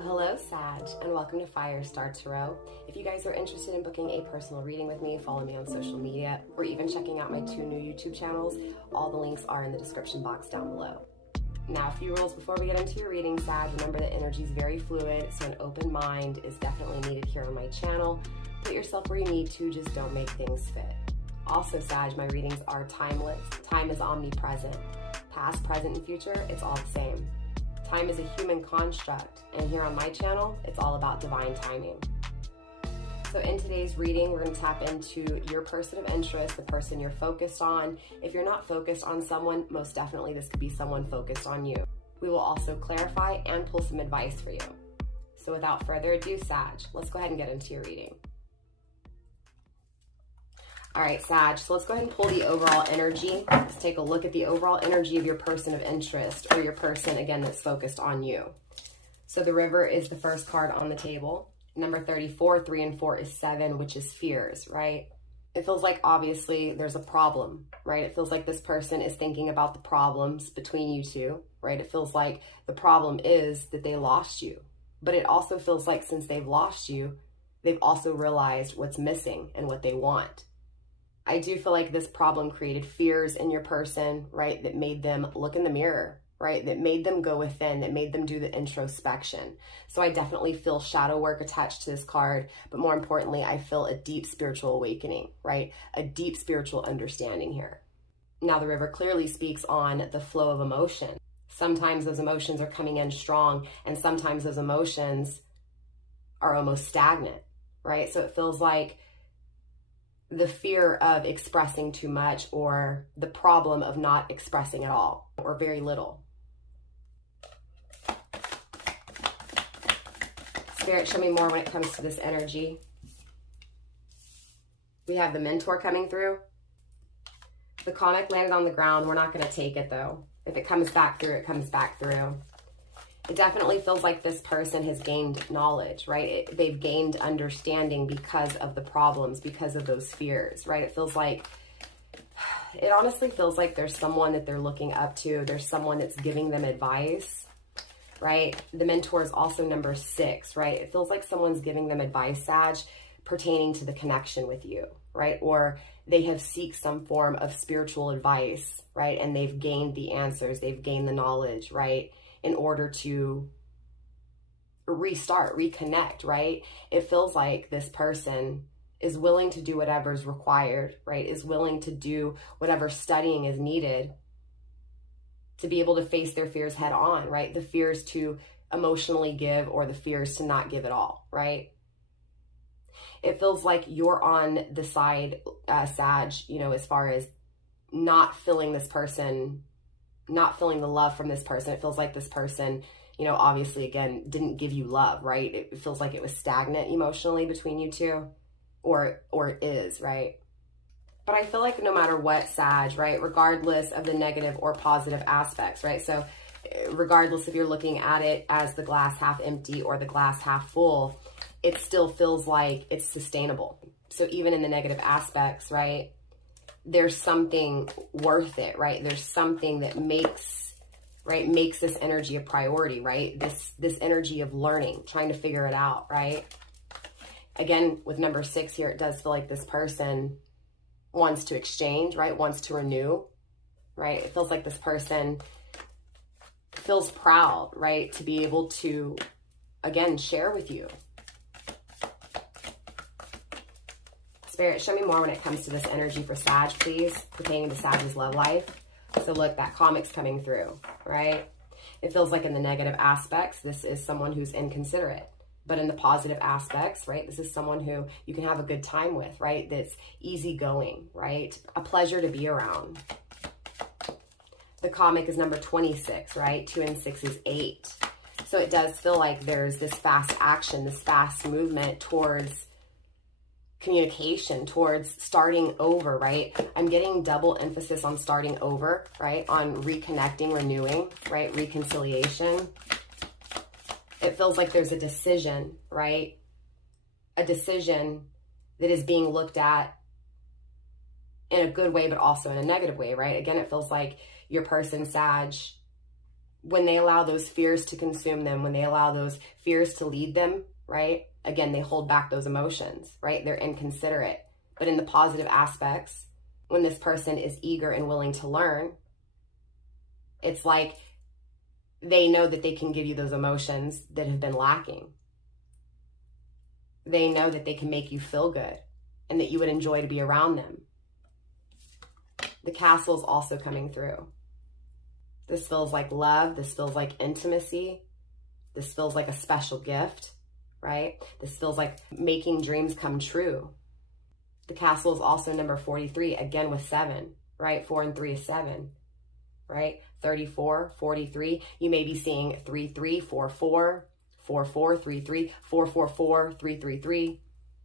Well, hello, Sag, and welcome to Firestarpassion Tarot. If you guys are interested in booking a personal reading with me, follow me on social media, or even checking out my 2 new YouTube channels. All the links are in the description box down below. Now, a few rules before we get into your reading, Sag. Remember that energy is very fluid, so an open mind is definitely needed here on my channel. Put yourself where you need to, just don't make things fit. Also, Sag, my readings are timeless. Time is omnipresent. Past, present, and future, it's all the same. Time is a human construct, and here on my channel, it's all about divine timing. So in today's reading, we're going to tap into your person of interest, the person you're focused on. If you're not focused on someone, most definitely this could be someone focused on you. We will also clarify and pull some advice for you. So without further ado, Sag, let's go ahead and get into your reading. All right, Sag, so let's go ahead and pull the overall energy. Let's take a look at the overall energy of your person of interest, or your person, again, that's focused on you. So the River is the first card on the table. Number 34, 3 and 4 is 7, which is fears, right? It feels like, obviously, there's a problem, right? It feels like this person is thinking about the problems between you two, right? It feels like the problem is that they lost you. But it also feels like since they've lost you, they've also realized what's missing and what they want. I do feel like this problem created fears in your person, right? That made them look in the mirror, right? That made them go within, that made them do the introspection. So I definitely feel shadow work attached to this card, but more importantly, I feel a deep spiritual awakening, right? A deep spiritual understanding here. Now the River clearly speaks on the flow of emotion. Sometimes those emotions are coming in strong, and sometimes those emotions are almost stagnant, right? So it feels like the fear of expressing too much, or the problem of not expressing at all, or very little. Spirit, show me more when it comes to this energy. We have the Mentor coming through. The comic landed on the ground. We're not going to take it, though. If it comes back through, it comes back through. It definitely feels like this person has gained knowledge, right? They've gained understanding because of the problems, because of those fears, right? It honestly feels like there's someone that they're looking up to. There's someone that's giving them advice, right? The Mentor is also number 6, right? It feels like someone's giving them advice, Sag, pertaining to the connection with you, right? Or they have sought some form of spiritual advice, right? And they've gained the answers. They've gained the knowledge, right? In order to restart, reconnect, right? It feels like this person is willing to do whatever's required, right? Is willing to do whatever studying is needed to be able to face their fears head on, right? The fears to emotionally give, or the fears to not give at all, right? It feels like you're on the side, Sag, as far as not feeling this person, not feeling the love from this person. It feels like this person, obviously, again, didn't give you love, right? It feels like it was stagnant emotionally between you two, or it is, right? But I feel like no matter what, Sag, right, regardless of the negative or positive aspects, right? So regardless if you're looking at it as the glass half empty or the glass half full, it still feels like it's sustainable. So even in the negative aspects, right, there's something worth it, right? There's something that makes this energy a priority, right? This energy of learning, trying to figure it out, right? Again, with number 6 here, it does feel like this person wants to exchange, right? Wants to renew, right? It feels like this person feels proud, right? To be able to, again, share with you. Spirit, show me more when it comes to this energy for Sag, please, pertaining to Sag's love life. So look, that comic's coming through, right? It feels like in the negative aspects, this is someone who's inconsiderate. But in the positive aspects, right, this is someone who you can have a good time with, right? That's easygoing, right? A pleasure to be around. The comic is number 26, right? 2 and 6 is 8. So it does feel like there's this fast action, this fast movement towards communication, towards starting over, right? I'm getting double emphasis on starting over, right? On reconnecting, renewing, right? Reconciliation. It feels like there's a decision, right? A decision that is being looked at in a good way, but also in a negative way, right? Again, it feels like your person, Sag, when they allow those fears to consume them, when they allow those fears to lead them, right? Again, they hold back those emotions, right? They're inconsiderate. But in the positive aspects, when this person is eager and willing to learn, it's like they know that they can give you those emotions that have been lacking. They know that they can make you feel good and that you would enjoy to be around them. The Castle is also coming through. This feels like love. This feels like intimacy. This feels like a special gift, right? This feels like making dreams come true. The Castle is also number 43, again with 7, right? 4 and 3 is 7, right? 34, 43. You may be seeing 3-3, 4-4, 4-4, 3-3, 4-4-4, 3-3-3.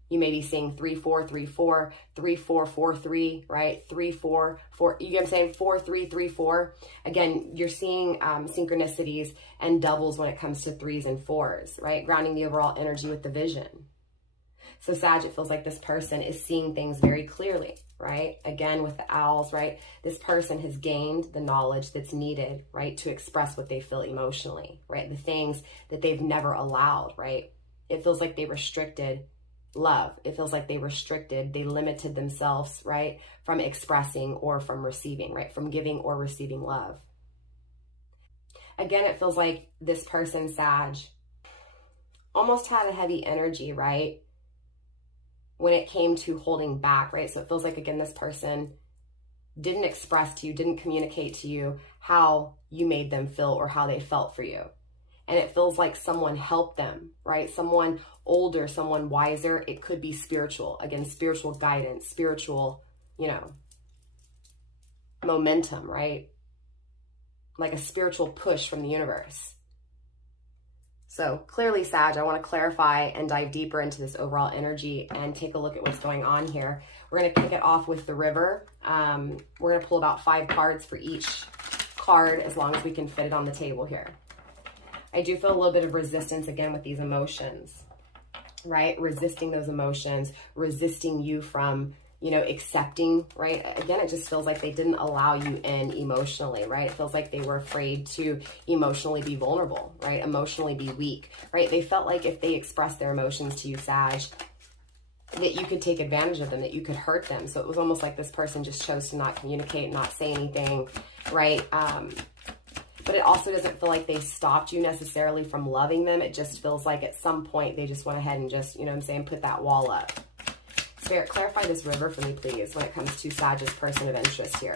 You may be seeing 3-4, 3-4, 3-4, 4-3, right? 3-4, 4. You get what I'm saying? 4-3, 3-4. Again, you're seeing synchronicities and doubles when it comes to 3s and 4s, right? Grounding the overall energy with the vision. So Sag, it feels like this person is seeing things very clearly, right? Again, with the owls, right? This person has gained the knowledge that's needed, right? To express what they feel emotionally, right? The things that they've never allowed, right? It feels like they restricted love. It feels like they limited themselves, right? From expressing or from receiving, right? From giving or receiving love. Again, it feels like this person, Sag, almost had a heavy energy, right? When it came to holding back, right? So it feels like, again, this person didn't express to you, didn't communicate to you how you made them feel or how they felt for you. And it feels like someone helped them, right? Someone older, someone wiser. It could be spiritual. Again, spiritual guidance, spiritual, momentum, right? Like a spiritual push from the universe. So clearly, Sag, I want to clarify and dive deeper into this overall energy and take a look at what's going on here. We're going to kick it off with the River. We're going to pull about 5 cards for each card as long as we can fit it on the table here. I do feel a little bit of resistance again with these emotions, right? Resisting those emotions, resisting you from, accepting, right? Again, it just feels like they didn't allow you in emotionally, right? It feels like they were afraid to emotionally be vulnerable, right? Emotionally be weak, right? They felt like if they expressed their emotions to you, Sag, that you could take advantage of them, that you could hurt them. So it was almost like this person just chose to not communicate, not say anything, right? But it also doesn't feel like they stopped you necessarily from loving them. It just feels like at some point they just went ahead and just, put that wall up. Spirit, clarify this River for me, please, when it comes to Sag's person of interest here.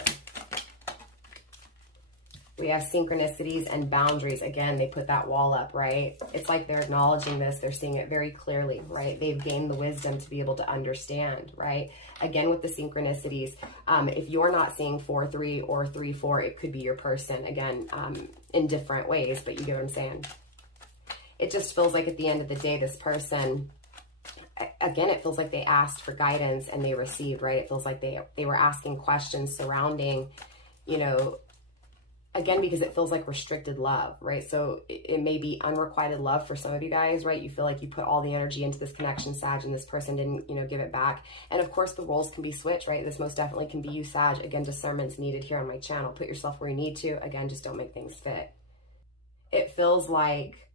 We have synchronicities and boundaries. Again, they put that wall up, right? It's like they're acknowledging this. They're seeing it very clearly, right? They've gained the wisdom to be able to understand, right? Again, with the synchronicities, if you're not seeing 4-3 or 3-4, it could be your person, again, in different ways, but you get what I'm saying? It just feels like at the end of the day, this person, again, it feels like they asked for guidance and they received, right? It feels like they were asking questions surrounding, again, because it feels like restricted love, right? So it may be unrequited love for some of you guys, right? You feel like you put all the energy into this connection, Sag, and this person didn't, give it back. And of course, the roles can be switched, right? This most definitely can be you, Sag. Again, discernment's needed here on my channel. Put yourself where you need to. Again, just don't make things fit. It feels like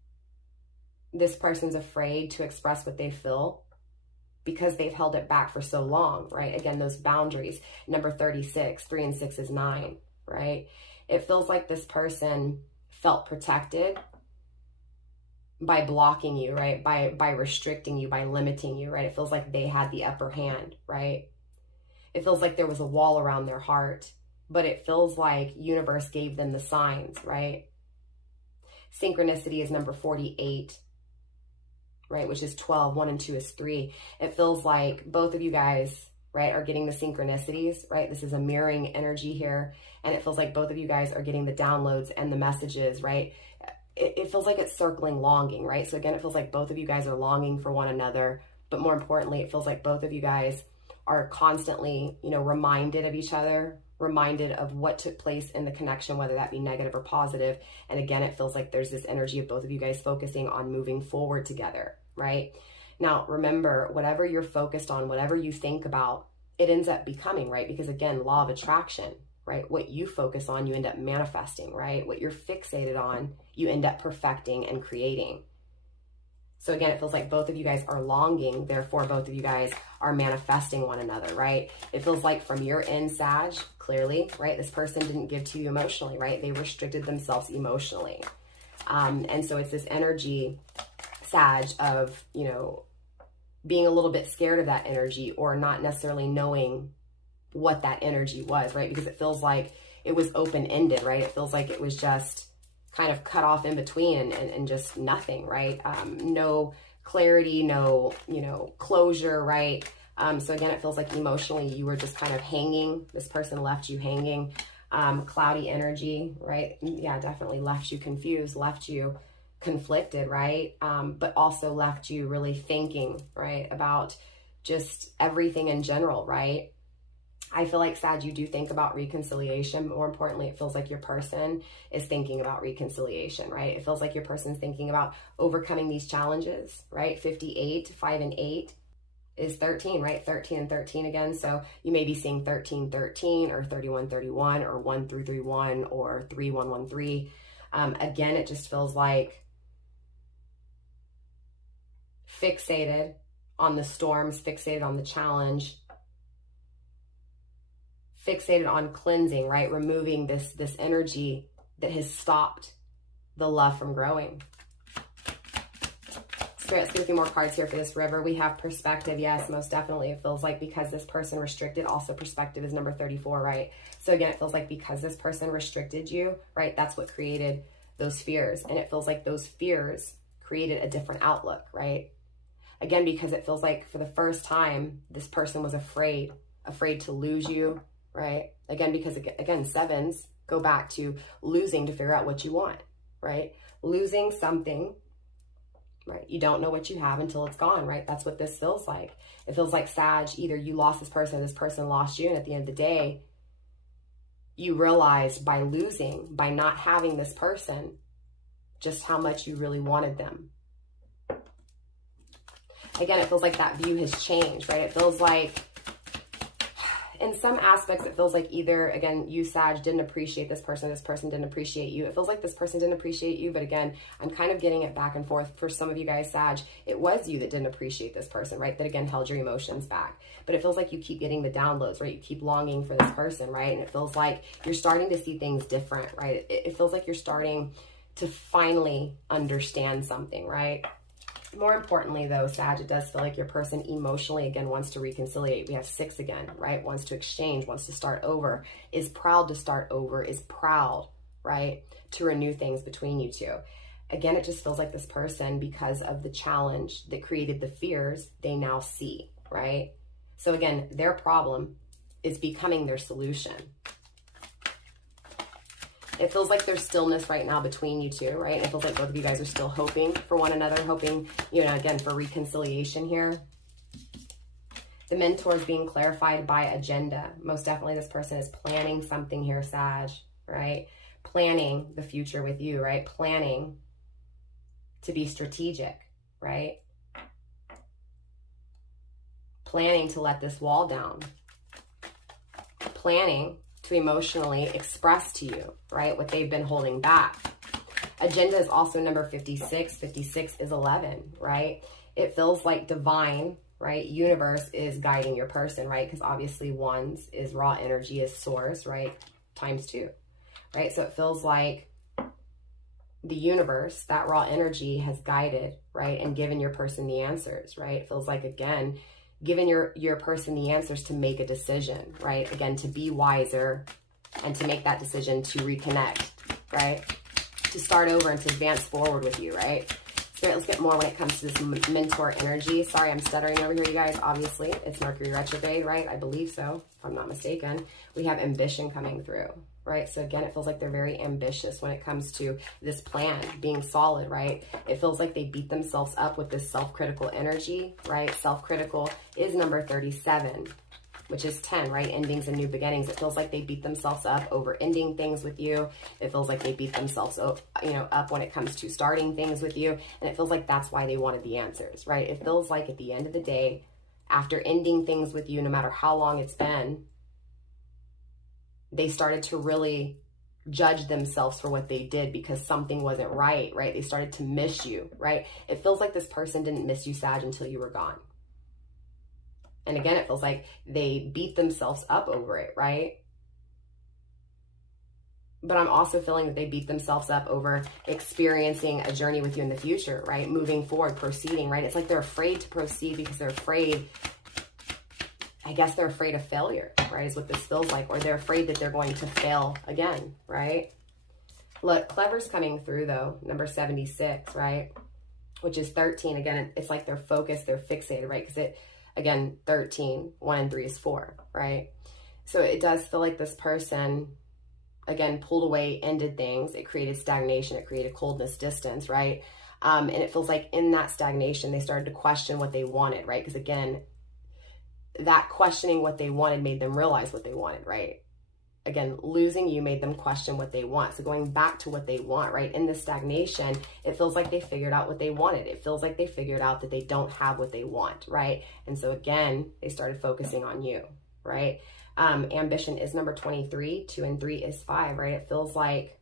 this person's afraid to express what they feel because they've held it back for so long, right? Again, those boundaries. Number 36, 3 and 6 is 9, right? It feels like this person felt protected by blocking you, right? By restricting you, by limiting you, right? It feels like they had the upper hand, right? It feels like there was a wall around their heart, but it feels like universe gave them the signs, right? Synchronicity is number 48, right? Which is 12, 1 and 2 is 3. It feels like both of you guys, right, are getting the synchronicities, right? This is a mirroring energy here. And it feels like both of you guys are getting the downloads and the messages, right? It feels like it's circling longing, right? So again, it feels like both of you guys are longing for one another. But more importantly, it feels like both of you guys are constantly, reminded of each other, reminded of what took place in the connection, whether that be negative or positive. And again, it feels like there's this energy of both of you guys focusing on moving forward together, right? Now, remember, whatever you're focused on, whatever you think about, it ends up becoming, right? Because again, law of attraction, right? What you focus on, you end up manifesting, right? What you're fixated on, you end up perfecting and creating. So again, it feels like both of you guys are longing, therefore both of you guys are manifesting one another, right? It feels like from your end, Sag, clearly, right? This person didn't give to you emotionally, right? They restricted themselves emotionally. And so it's this energy, Sag, of, you know, being a little bit scared of that energy or not necessarily knowing what that energy was, right? Because it feels like it was open-ended, right? It feels like it was just kind of cut off in between and just nothing, right? No clarity, no, you know, closure, right? So again, it feels like emotionally you were just kind of hanging. This person left you hanging. Cloudy energy, right? Yeah, definitely left you confused, left you conflicted, right? But also left you really thinking, right, about just everything in general, right? I feel like, Sag, you do think about reconciliation. More importantly, it feels like your person is thinking about reconciliation, right? It feels like your person's thinking about overcoming these challenges, right? 58, 5 and 8 is 13, right? 13 and 13 again. So you may be seeing 13, 13 or 31, 31 or 1 through 3, 1 or 3, 1, 1, 3. Again, it just feels like fixated on the storms, fixated on the challenge, fixated on cleansing, right? Removing this energy that has stopped the love from growing. Spirit, let's get a few more cards here for this river. We have perspective. Yes, most definitely. It feels like because this person restricted, also perspective is number 34, right? So again, it feels like because this person restricted you, right? That's what created those fears. And it feels like those fears created a different outlook, right? Again, because it feels like for the first time, this person was afraid to lose you, right? Again, because again, sevens go back to losing to figure out what you want, right? Losing something, right? You don't know what you have until it's gone, right? That's what this feels like. It feels like, Sag, either you lost this person or this person lost you. And at the end of the day, you realized by losing, by not having this person, just how much you really wanted them. Again, it feels like that view has changed, right? It feels like in some aspects, it feels like either, again, you, Sag, didn't appreciate this person didn't appreciate you. It feels like this person didn't appreciate you, but again, I'm kind of getting it back and forth. For some of you guys, Sag, it was you that didn't appreciate this person, right? That, again, held your emotions back. But it feels like you keep getting the downloads, right? You keep longing for this person, right? And it feels like you're starting to see things different, right? It feels like you're starting to finally understand something, right? More importantly, though, Sag, it does feel like your person emotionally, again, wants to reconciliate. We have 6 again, right? Wants to exchange, wants to start over, is proud to start over, is proud, right, to renew things between you two. Again, it just feels like this person, because of the challenge that created the fears, they now see, right? So again, their problem is becoming their solution. It feels like there's stillness right now between you two, right? It feels like both of you guys are still hoping for one another, hoping, you know, again, for reconciliation here. The mentor is being clarified by agenda. Most definitely this person is planning something here, Sag, right? Planning the future with you, right? Planning to be strategic, right? Planning to let this wall down. Planning to emotionally express to you, right, what they've been holding back. Agenda is also number 56. 56 is 11, right? It feels like divine, right? Universe is guiding your person, right? Because obviously ones is raw energy is source, right? Times 2, right? So it feels like the universe, that raw energy has guided, right? And given your person the answers, right? It feels like, again, giving your person the answers to make a decision, right? Again, to be wiser and to make that decision to reconnect, right? To start over and to advance forward with you, right? Spirit, let's get more when it comes to this mentor energy. Sorry, I'm stuttering over here, you guys. Obviously, it's Mercury retrograde, right? I believe so, if I'm not mistaken. We have ambition coming through, right? So again, it feels like they're very ambitious when it comes to this plan being solid, right? It feels like they beat themselves up with this self-critical energy, right? Self-critical is number 37, which is 10, right? Endings and new beginnings. It feels like they beat themselves up over ending things with you. It feels like they beat themselves up, up when it comes to starting things with you. And it feels like that's why they wanted the answers, right? It feels like at the end of the day, after ending things with you, no matter how long it's been, they started to really judge themselves for what they did because something wasn't right, right? They started to miss you, right? It feels like this person didn't miss you, Sag, until you were gone. And again, it feels like they beat themselves up over it, right? But I'm also feeling that they beat themselves up over experiencing a journey with you in the future, right? Moving forward, proceeding, right? It's like they're afraid to proceed because they're afraid, I guess they're afraid of failure, right? Is what this feels like. Or they're afraid that they're going to fail again, right? Look, clever's coming through though, number 76, right? Which is 13. Again, it's like they're focused, they're fixated, right? Because it, again, 13, 1 and 3 is 4, right? So it does feel like this person, again, pulled away, ended things. It created stagnation. It created coldness, distance, right? And it feels like in that stagnation, they started to question what they wanted, right? Because again, that questioning what they wanted made them realize what they wanted, right? Again, losing you made them question what they want. So going back to what they want, right? In this stagnation, it feels like they figured out what they wanted. It feels like they figured out that they don't have what they want, right? And so again, they started focusing on you, right? Ambition is number 23, 2 and 3 is 5, right? It feels like,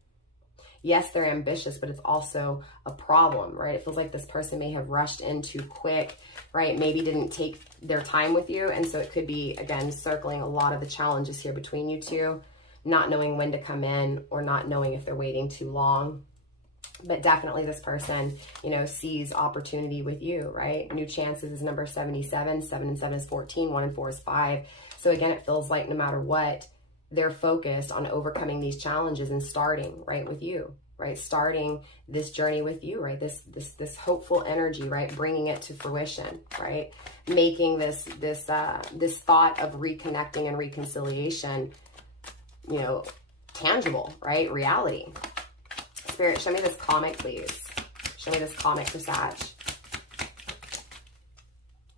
yes, they're ambitious, but it's also a problem, right? It feels like this person may have rushed in too quick, right? Maybe didn't take their time with you. And so it could be, again, circling a lot of the challenges here between you two, not knowing when to come in or not knowing if they're waiting too long. But definitely this person, you know, sees opportunity with you, right? New chances is number 77, 7 and 7 is 14, 1 and 4 is 5. So again, it feels like no matter what, they're focused on overcoming these challenges and starting, right, with you, right? Starting this journey with you, right? This hopeful energy, right? Bringing it to fruition, right? Making this thought of reconnecting and reconciliation, you know, tangible, right? Reality. Spirit, show me this comic, please. Show me this comic for Sag.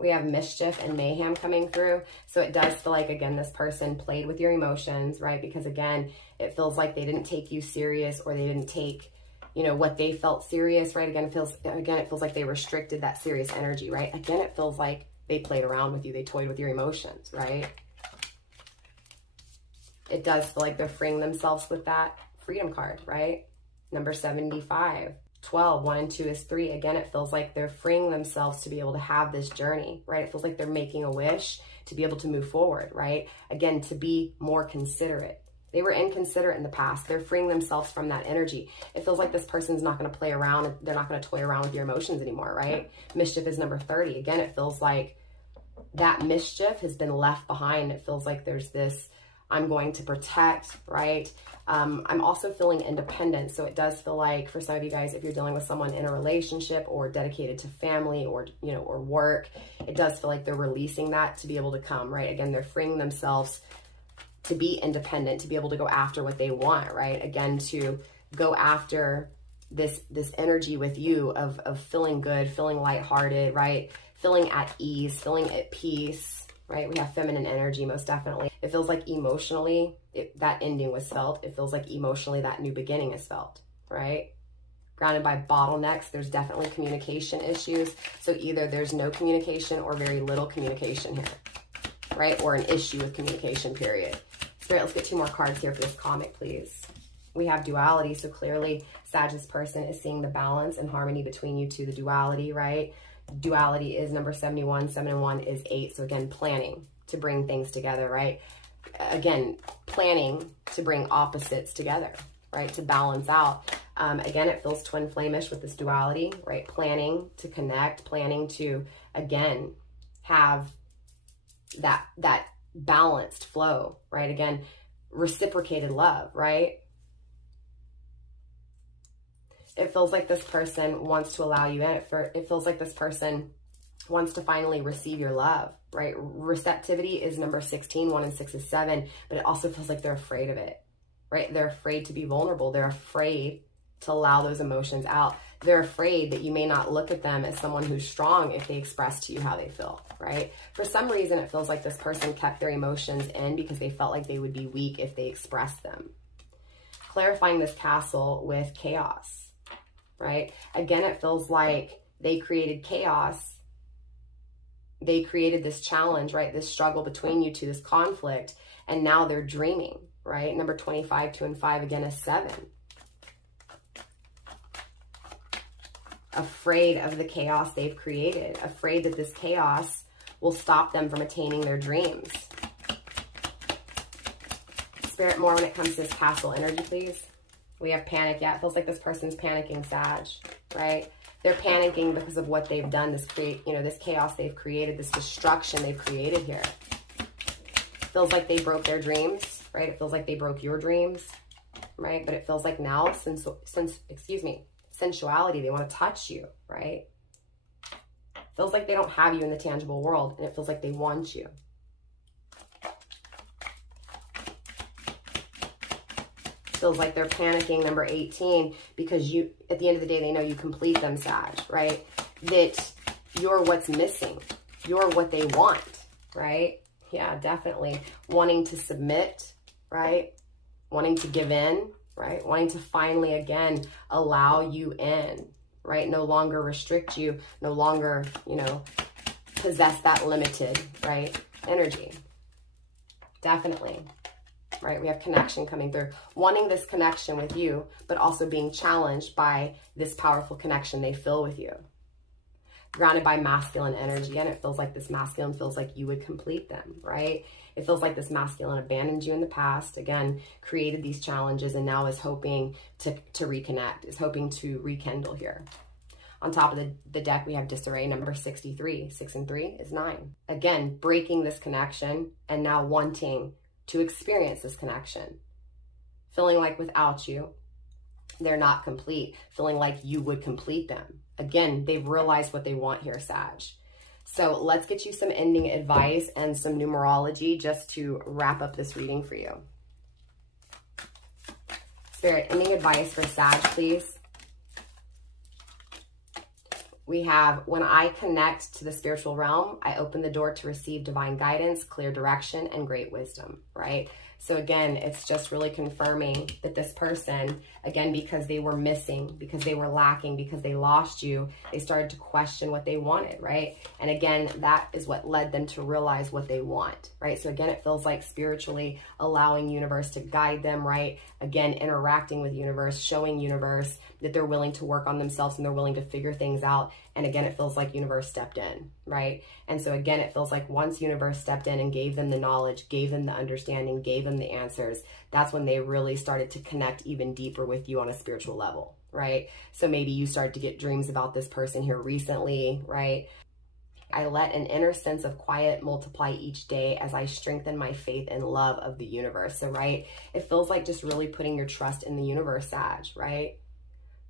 We have mischief and mayhem coming through. So it does feel like, again, this person played with your emotions, right? Because again, it feels like they didn't take you serious, or they didn't take, you know, what they felt serious, right? Again, it feels like they restricted that serious energy, right? Again, it feels like they played around with you. They toyed with your emotions, right? It does feel like they're freeing themselves with that freedom card, right? Number 75. 12, 1 and 2 is 3. Again, it feels like they're freeing themselves to be able to have this journey, right? It feels like they're making a wish to be able to move forward, right? Again, to be more considerate. They were inconsiderate in the past. They're freeing themselves from that energy. It feels like this person's not going to play around. They're not going to toy around with your emotions anymore, right? Mischief is number 30. Again, it feels like that mischief has been left behind. It feels like there's this, I'm going to protect, right? I'm also feeling independent. So it does feel like for some of you guys, if you're dealing with someone in a relationship or dedicated to family or, you know, or work, it does feel like they're releasing that to be able to come, right? Again, they're freeing themselves to be independent, to be able to go after what they want, right? Again, to go after this energy with you of feeling good, feeling lighthearted, right? Feeling at ease, feeling at peace, right? We have feminine energy, most definitely. It feels like emotionally, that ending was felt. It feels like emotionally that new beginning is felt, right? Grounded by bottlenecks, there's definitely communication issues. So either there's no communication or very little communication here, right? Or an issue with communication, period. Spirit, let's get 2 more cards here for this comic, please. We have duality. So clearly, Sag's person is seeing the balance and harmony between you two, the duality, right? Duality is number 71, 7 and 1 is 8. So again, planning to bring things together, right? Again, planning to bring opposites together, right? To balance out. Again, it feels twin flame-ish with this duality, right? Planning to connect, planning to, again, have that balanced flow, right? Again, reciprocated love, right? It feels like this person wants to allow you in. It feels like this person wants to finally receive your love, right? Receptivity is number 16, 1 and 6 is 7, but it also feels like they're afraid of it, right? They're afraid to be vulnerable. They're afraid to allow those emotions out. They're afraid that you may not look at them as someone who's strong if they express to you how they feel, right? For some reason, it feels like this person kept their emotions in because they felt like they would be weak if they expressed them. Clarifying this castle with chaos. Right? Again, it feels like they created chaos. They created this challenge, right? This struggle between you two, this conflict, and now they're dreaming, right? Number 25, 2 and 5, again, is 7. Afraid of the chaos they've created, afraid that this chaos will stop them from attaining their dreams. Spirit, more when it comes to this castle energy, please. We have panic. Yeah, it feels like this person's panicking, Sag, right? They're panicking because of what they've done, this this chaos they've created, this destruction they've created here. Feels like they broke their dreams, right? It feels like they broke your dreams, right? But it feels like now, sensuality, they want to touch you, right? Feels like they don't have you in the tangible world, and it feels like they want you. Feels like they're panicking, number 18, because you, at the end of the day, they know you complete them, Sag, right? That you're what's missing. You're what they want, right? Yeah, definitely. Wanting to submit, right? Wanting to give in, right? Wanting to finally, again, allow you in, right? No longer restrict you, no longer, possess that limited, right? Energy. Definitely. Right? We have connection coming through. Wanting this connection with you, but also being challenged by this powerful connection they feel with you. Grounded by masculine energy, and it feels like this masculine feels like you would complete them, right? It feels like this masculine abandoned you in the past, again, created these challenges, and now is hoping to reconnect, is hoping to rekindle here. On top of the deck, we have disarray, number 63. 6 and 3 is 9. Again, breaking this connection and now wanting to experience this connection. Feeling like without you, they're not complete. Feeling like you would complete them. Again, they've realized what they want here, Sag. So let's get you some ending advice and some numerology just to wrap up this reading for you. Spirit, ending advice for Sag, please. We have, when I connect to the spiritual realm, I open the door to receive divine guidance, clear direction, and great wisdom, right? So again, it's just really confirming that this person, again, because they were missing, because they were lacking, because they lost you, they started to question what they wanted, right? And again, that is what led them to realize what they want, right? So again, it feels like spiritually allowing universe to guide them, right? Again, interacting with universe, showing universe that they're willing to work on themselves and they're willing to figure things out. And again, it feels like universe stepped in, right? And so again, it feels like once universe stepped in and gave them the knowledge, gave them the understanding, gave them the answers, that's when they really started to connect even deeper with you on a spiritual level, right? So maybe you started to get dreams about this person here recently, right? I let an inner sense of quiet multiply each day as I strengthen my faith and love of the universe. So, right, it feels like just really putting your trust in the universe, Sag, right?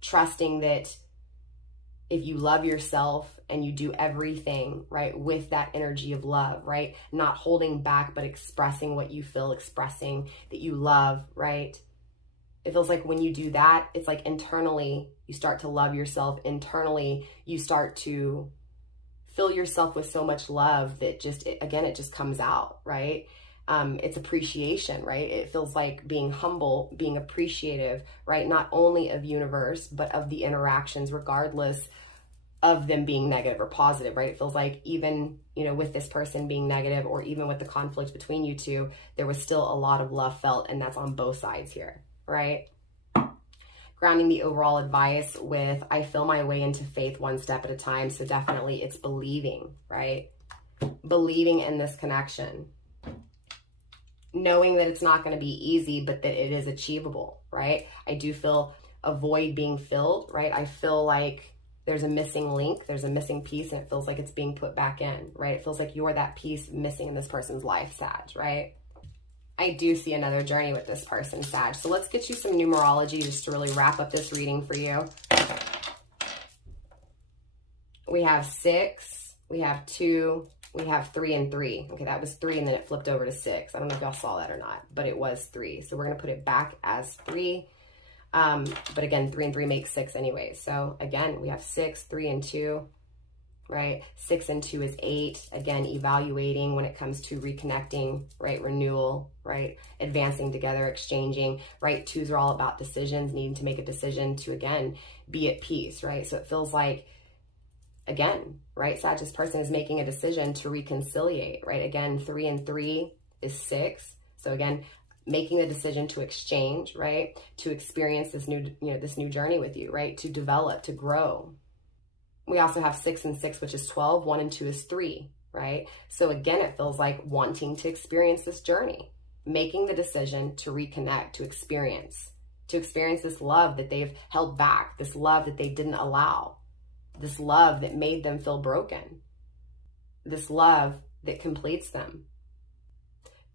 Trusting that if you love yourself and you do everything, right, with that energy of love, right? Not holding back, but expressing what you feel, expressing that you love, right? It feels like when you do that, it's like internally you start to love yourself. Internally, you start to fill yourself with so much love that just, again, it just comes out, right? It's appreciation, right? It feels like being humble, being appreciative, right? Not only of universe, but of the interactions, regardless of them being negative or positive, right? It feels like even, with this person being negative or even with the conflict between you two, there was still a lot of love felt, and that's on both sides here, right? Grounding the overall advice with, I feel my way into faith one step at a time. So definitely it's believing, right? Believing in this connection. Knowing that it's not going to be easy, but that it is achievable, right? I do feel a void being filled, right? I feel like there's a missing link, there's a missing piece, and it feels like it's being put back in, right? It feels like you're that piece missing in this person's life, Sag, right? I do see another journey with this person, Sag. So let's get you some numerology just to really wrap up this reading for you. We have 6, we have 2, we have 3 and 3. Okay, that was 3 and then it flipped over to 6. I don't know if y'all saw that or not, but it was 3. So we're going to put it back as 3. But again, 3 and 3 makes 6 anyway. So again, we have 6, 3 and 2, right? 6 and 2 is 8. Again, evaluating when it comes to reconnecting, right? Renewal, right? Advancing together, exchanging, right? 2s are all about decisions, needing to make a decision to, again, be at peace, right? So it feels like, again, right, Sag, this person is making a decision to reconciliate, right? Again, 3 and 3 is 6. So again, making the decision to exchange, right? To experience this new, this new journey with you, right? To develop, to grow. We also have 6 and 6, which is 12. 1 and 2 is 3, right? So again, it feels like wanting to experience this journey, making the decision to reconnect, to experience this love that they've held back, this love that they didn't allow, this love that made them feel broken, this love that completes them.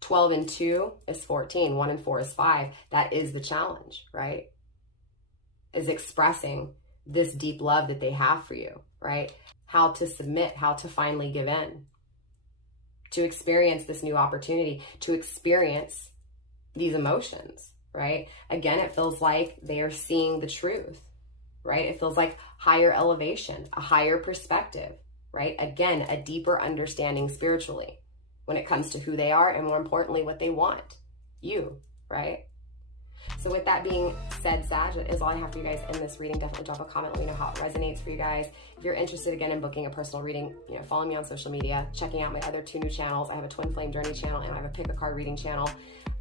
12 and 2 is 14. 1 and 4 is 5. That is the challenge, right? Is expressing this deep love that they have for you, right? How to submit, how to finally give in, to experience this new opportunity, to experience these emotions, right? Again, it feels like they are seeing the truth, right? It feels like higher elevation, a higher perspective, right? Again, a deeper understanding spiritually when it comes to who they are, and more importantly, what they want, you, right? So with that being said, Sag, that is all I have for you guys in this reading. Definitely drop a comment, let me know how it resonates for you guys. If you're interested again in booking a personal reading, follow me on social media, checking out my other 2 new channels. I have a Twin Flame Journey channel and I have a Pick a Card reading channel.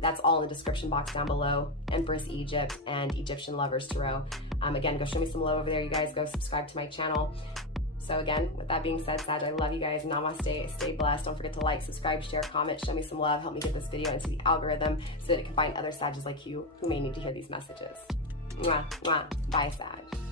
That's all in the description box down below. Empress Egypt and Egyptian Lovers Tarot. Again, go show me some love over there, you guys. Go subscribe to my channel. So again, with that being said, Sag, I love you guys. Namaste. Stay blessed. Don't forget to like, subscribe, share, comment, show me some love. Help me get this video into the algorithm so that it can find other Sages like you who may need to hear these messages. Mwah, mwah. Bye, Sag.